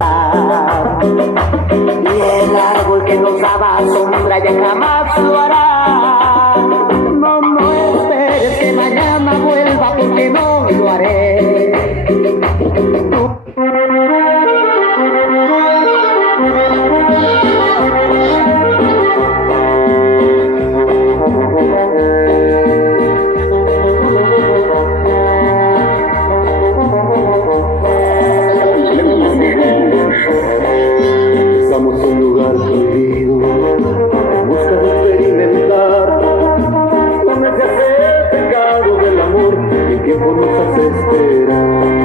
Y el árbol que nos daba sombra ya jamás lo hará. No, no esperes que mañana vuelva porque no lo haré. Estamos en un lugar prohibido, busca de experimentar con ese pecado del amor que el tiempo nos hace esperar.